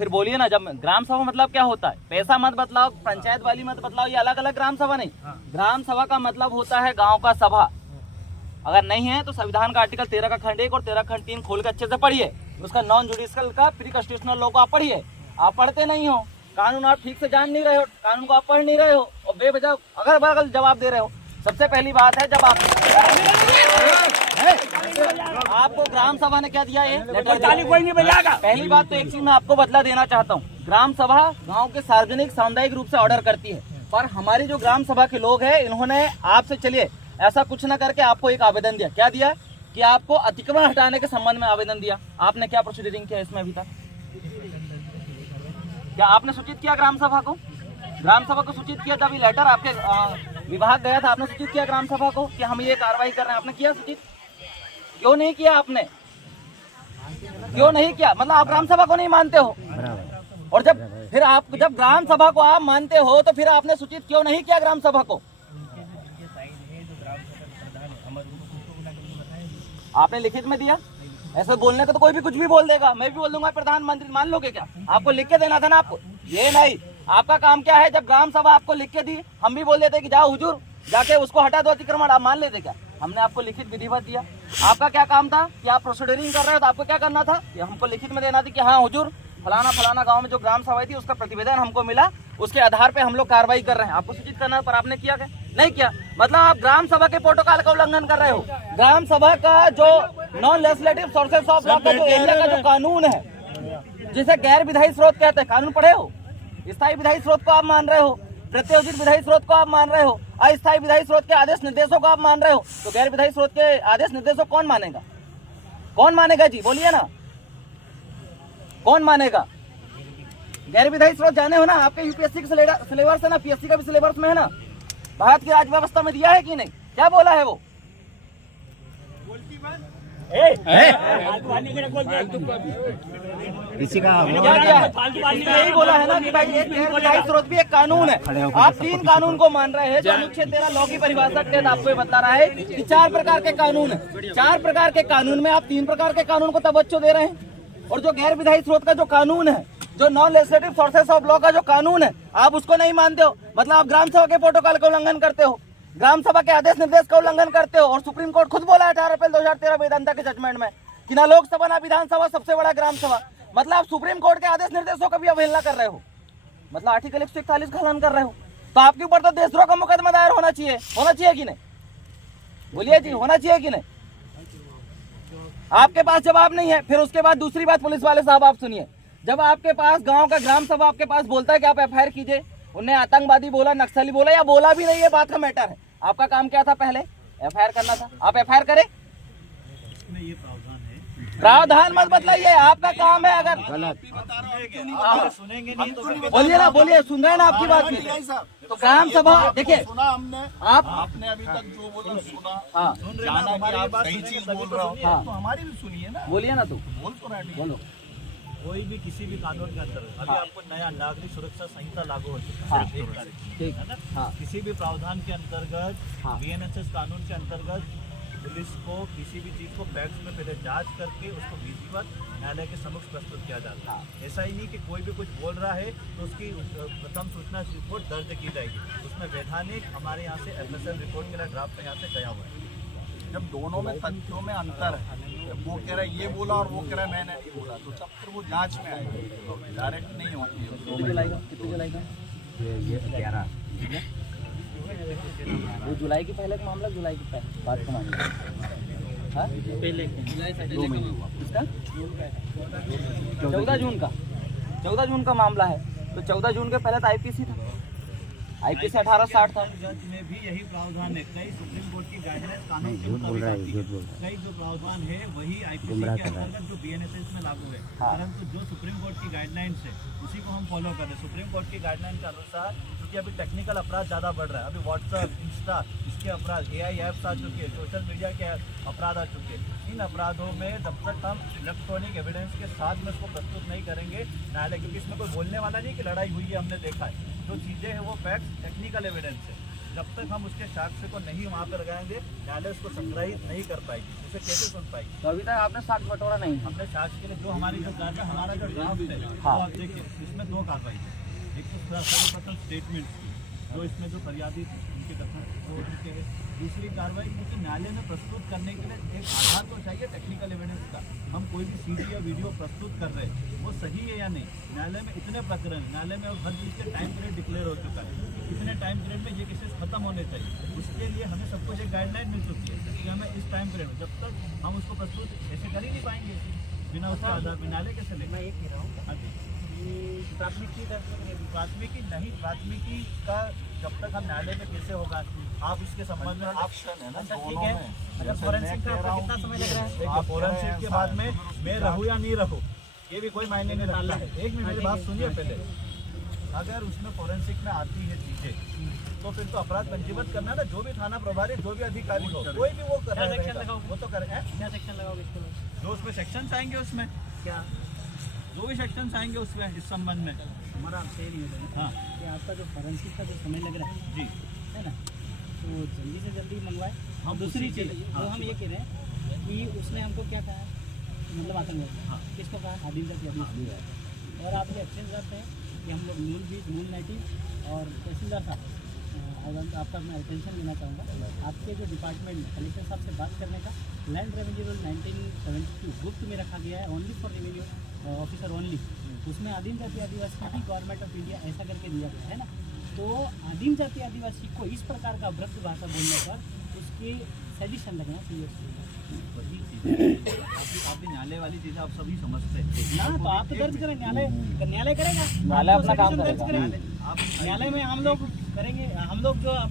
फिर बोलिए ना, जब ग्राम सभा मतलब क्या होता है? पैसा मत बतलाओ, पंचायत वाली मत बतलाओ, ये अलग अलग ग्राम सभा नहीं। ग्राम सभा का मतलब होता है गांव का सभा। अगर नहीं है तो संविधान का आर्टिकल 13 का खंड 1 और 13 खंड 3 खोल के अच्छे से पढ़िए। उसका नॉन जुडिशियल का प्री कॉन्स्टिट्यूशनल लॉ को आप पढ़िए। आप पढ़ते नहीं हो, कानून आप ठीक से जान नहीं रहे हो, कानून को आप पढ़ नहीं रहे हो और बेवजह अगर बगल जवाब दे रहे हो। सबसे पहली बात है, जब आपको ग्राम सभा ने क्या दिया, ये पहली बात तो एक चीज मैं आपको बदला देना चाहता हूँ। ग्राम सभा गांव के सार्वजनिक सामुदायिक रूप से ऑर्डर करती है, पर हमारी जो ग्राम सभा के लोग हैं इन्होंने आपसे चलिए ऐसा कुछ ना करके आपको एक आवेदन दिया। क्या दिया? कि आपको अतिक्रमण हटाने के संबंध में आवेदन दिया। आपने क्या प्रोसीडिंग किया इसमें अभी तक? क्या आपने सूचित किया ग्राम सभा को? ग्राम सभा को सूचित किया? जब ये लेटर आपके विभाग गया था, आपने सूचित किया ग्राम सभा को कि हम ये कार्रवाई कर रहे हैं? आपने किया सूचित? क्यों नहीं किया आपने? क्यों नहीं किया? मतलब आप ग्राम सभा को नहीं मानते हो। और जब ग्राम सभा को आप मानते हो तो फिर आपने सूचित क्यों नहीं किया ग्राम सभा को? आपने लिखित में दिया? ऐसे बोलने का तो कोई भी कुछ भी बोल देगा। मैं भी बोल दूंगा प्रधानमंत्री, मान लोगे क्या? आपको लिख के देना था ना आपको। ये नहीं, आपका काम क्या है? जब ग्राम सभा आपको लिख के दी, हम भी बोल देते कि जाओ हुजूर जाके उसको हटा दो अतिक्रमण, आप मान लेते क्या? हमने आपको लिखित विधिवत दिया। आपका क्या काम था कि आप प्रोसीडिंग कर रहे हो तो आपको क्या करना था? कि हमको लिखित में देना थी कि हाँ हुजूर फलाना फलाना गांव में जो ग्राम सभा थी उसका प्रतिवेदन हमको मिला, उसके आधार पे हम लोग कार्रवाई कर रहे हैं। आपको सूचित करना, पर आपने किया क्या? नहीं किया। मतलब आप ग्राम सभा के प्रोटोकॉल का उल्लंघन कर रहे हो। ग्राम सभा का जो non legislative sources of law का जो एरिया का जो कानून है, जिसे गैर विधायी स्रोत कहते हैं, कानून पढ़े हो? स्थायी विधायी स्रोत को आप मान रहे हो, प्रत्योजित विधायी स्रोत को आप मान रहे हो, अस्थायी विधायी स्रोत के आदेश निर्देशों को आप मान रहे हो, तो गैर विधायी स्रोत के आदेश निर्देशों कौन मानेगा? कौन मानेगा जी? बोलिए ना, कौन मानेगा? गैर विधायी स्रोत जाने हो ना, आपके यूपीएससी का सिलेबस है ना, पीएससी का भी सिलेबस में है ना, भारत की राज्य व्यवस्था में दिया है कि नहीं? क्या बोला है वो? इसी का यही बोला है ना कि भाई एक गैर विधायी स्रोत भी एक कानून है। आप 3 कानून को मान रहे हैं। जो अनुच्छेद 13 लॉ की परिभाषा के तहत आपको ये बतला रहा है कि 4 प्रकार के कानून है। 4 प्रकार के कानून में आप 3 प्रकार के कानून को तवज्जो दे रहे हैं। और जो गैर विधायी स्रोत का जो कानून है, जो non legislative sources of law का जो कानून है, आप उसको नहीं मानते हो। मतलब आप ग्राम सभा के प्रोटोकॉल का उल्लंघन करते हो, ग्राम सभा के आदेश निर्देश का उल्लंघन करते हो। और सुप्रीम कोर्ट खुद बोला 18 अप्रैल 2013 वेदांता के जजमेंट में कि ना लोकसभा ना विधानसभा सबसे बड़ा ग्राम सभा। मतलब आप सुप्रीम कोर्ट के आदेश निर्देशों का भी अवहेलना कर रहे हो। मतलब आर्टिकल 141 का हनन कर रहे हो। तो आपके ऊपर तो देशद्रोह का मुकदमा दायर होना चाहिए कि नहीं? बोलिए जी, होना चाहिए कि नहीं? आपके पास जवाब नहीं है। फिर उसके बाद दूसरी बात, पुलिस वाले साहब आप सुनिए, जब आपके पास गांव का ग्राम सभा आपके पास बोलता है कि आप एफआईआर कीजिए, उन्हें आतंकवादी बोला, नक्सली बोला या बोला भी नहीं, ये बात का मैटर है। आपका काम क्या था? पहले एफआईआर करना था। आप एफआईआर करें? ये प्रावधान है। प्रावधान मत बताइए, आपका काम है। अगर सुनेंगे नहीं तो बोलिए ना, बोलिए, सुन रहे हैं ना आपकी बात की। तो ग्राम सभा देखिए, सुना हमने, आपने अभी तक जो बोला सुना, हाँ जाना कि आप सही चीज बोल रहे हो, हाँ। तो हमारी भी सुनिए ना। बोलिए ना, तो बोल तो रहे हैं। बोलो। कोई भी किसी भी कानून के अंदर अभी आपको नया नागरिक सुरक्षा संहिता लागू हो चुका है। हाँ। 1 तारीख से, ठीक है ना? हाँ। किसी भी प्रावधान के अंतर्गत हाँ। बीएनएसएस कानून के अंतर्गत पुलिस को किसी भी चीज को फैक्ट्स में पहले जांच करके उसको विधिवत न्यायालय के समक्ष प्रस्तुत किया जाता है। ऐसा ही नहीं कि कोई भी कुछ बोल रहा है तो उसकी प्रथम सूचना रिपोर्ट दर्ज की जाएगी। उसमें वैधानिक हमारे यहाँ से एफएसएल रिपोर्ट के लिए ड्राफ्ट यहाँ से गया हुआ है। जब दोनों में तथ्यों में अंतर है, वो कह रहा है ये बोला और वो कह रहा है मैंने नहीं बोला, तो तब फिर वो जांच में आएगी, तो डायरेक्ट नहीं होती है। कितने जुलाई का? ये 11 वो जुलाई की पहले का मामला, जुलाई की बाद का मामला, हाँ? पहले इसका 14 जून का मामला है। तो 14 जून के पहले तो आईपीसी था, आईपीसी 1860 था। में भी यही प्रावधान है। कई सुप्रीम कोर्ट की गाइडलाइंस कानून के झूठ बोल रहा है, मुताबिक झूठ बोल रहा है। कई जो प्रावधान है वही आईपीसी गुमराह के कर रहा है। अंतर्गत जो बीएनएसएस में लागू है, हाँ। परंतु जो सुप्रीम कोर्ट की गाइडलाइंस है उसी को हम फॉलो कर रहे हैं। सुप्रीम कोर्ट की गाइडलाइन के अनुसार, क्योंकि अभी टेक्निकल अपराध ज़्यादा बढ़ रहा है, अभी व्हाट्सएप, इंस्टा, इसके अपराध, एआई ऐप्स आ चुके हैं, सोशल मीडिया के अपराध आ चुके हैं। इन अपराधों में जब तक हम इलेक्ट्रॉनिक एविडेंस के साथ में इसको प्रस्तुत नहीं करेंगे न्यायालय, क्योंकि इसमें कोई बोलने वाला नहीं कि लड़ाई हुई है हमने देखा है, जो चीज़ें हैं वो फैक्ट टेक्निकल एविडेंस है, जब तक हम उसके साक्ष्य को नहीं वहाँ पर लगाएंगे, न्यायालय उसको संग्रहित नहीं कर पाएगी, उसे कैसे सुन पाएगी। तो अभी तक आपने साक्ष्य बटोरा नहीं है। हमने साक्ष्य के लिए जो हमारी जो कार्रवाई, हमारा जो ड्राफ्ट है, हाँ। वो आप देखिए, इसमें 2 कार्रवाई है। एक तो सर्वप्रथम स्टेटमेंट जो इसमें जो फरियादी उनके कथन वो उनके, दूसरी कार्रवाई क्योंकि न्यायालय में प्रस्तुत करने के लिए एक आधार तो चाहिए टेक्निकल एविडेंस का। हम कोई भी सीडी या वीडियो प्रस्तुत कर रहे हैं वो सही है या नहीं। न्यायालय में इतने प्रकरण, न्यायालय में हर चीज़ के टाइम पीरियड डिक्लेयर हो चुका है, इतने टाइम पीरियड में ये केसेस खत्म होने चाहिए। उसके लिए हमें सबको एक गाइडलाइन मिल चुकी है कि हमें इस टाइम पीरियड में, जब तक हम उसको प्रस्तुत ऐसे कर ही नहीं पाएंगे बिना उसके आधार पर न्यायालय कैसे ले। मैं ये कह रहा हूँ हाँ जी, प्राथमिकी दर्ज करेंगे। प्राथमिकी नहीं, प्राथमिकी का जब तक हम न्यायालय में कैसे होगा, आप उसके संबंध में आप ऑप्शन है ना अच्छा ठीक दोनों है, में। अगर जैसे फोरेंसिक मैं का कह रहा आपका हूँ कितना समय लग रहा है? देखिए, फोरेंसिक के बाद में मैं रहूँ या नहीं रहूँ ये भी कोई मायने नहीं रखता है। एक मिनट मेरी बात सुनिए पहले। अगर उसमें फोरेंसिक में आती है चीजें तो फिर तो अपराध पंजीबद्ध करना ना, जो भी थाना प्रभारी, जो भी अधिकारी हो, कोई भी वो कर क्या रहा सेक्शन है, लगाओगे? वो तो करे। क्या सेक्शन लगाओगे इसके बाद? जो उसमें सेक्शन आएंगे, उसमें क्या जो भी सेक्शन आएंगे उसमें इस संबंध में। हमारा आपसे ये निवेदन है हाँ कि आपका जो फोरेंसिक का जो समय लग रहा जी, है ना, तो जल्दी से जल्दी मंगवाए। हम दूसरी उसी के चीज़ लिए- जो हाँ, हम ये कह रहे हैं कि उसने हमको क्या कहा है, मतलब आतंकवाद हाँ। किसको कहा, आदिम जाति आदिवासी। और आप ये अच्छे से जानते हैं कि हम लोग मूल बीज मूल नेटिव और तहसीलदार साहब, और आपका मैं अटेंशन लेना चाहूँगा, आपके जो डिपार्टमेंट में कलेक्टर साहब से बात करने का लैंड रेवेन्यू रूल 1972 गुप्त में रखा गया है, only for revenue officer only. उसमें आदिम जाति आदिवासी भी गवर्नमेंट ऑफ इंडिया ऐसा करके दिया गया है ना। तो आदिम जाति आदिवासी को इस प्रकार का अभद्र भाषा बोलने पर उसके सजेशन लगना चाहिए। वही चीज़ आप भी न्यायालय वाली चीज़ें आप सभी समझते हैं ना तो आप तो दर्ज करें, न्यायालय करेगा, न्यायालय आप तो अपना काम सजेशन दर्ज करेगा। करेंगे। आप न्यायालय में हम लोग करेंगे, हम लोग जो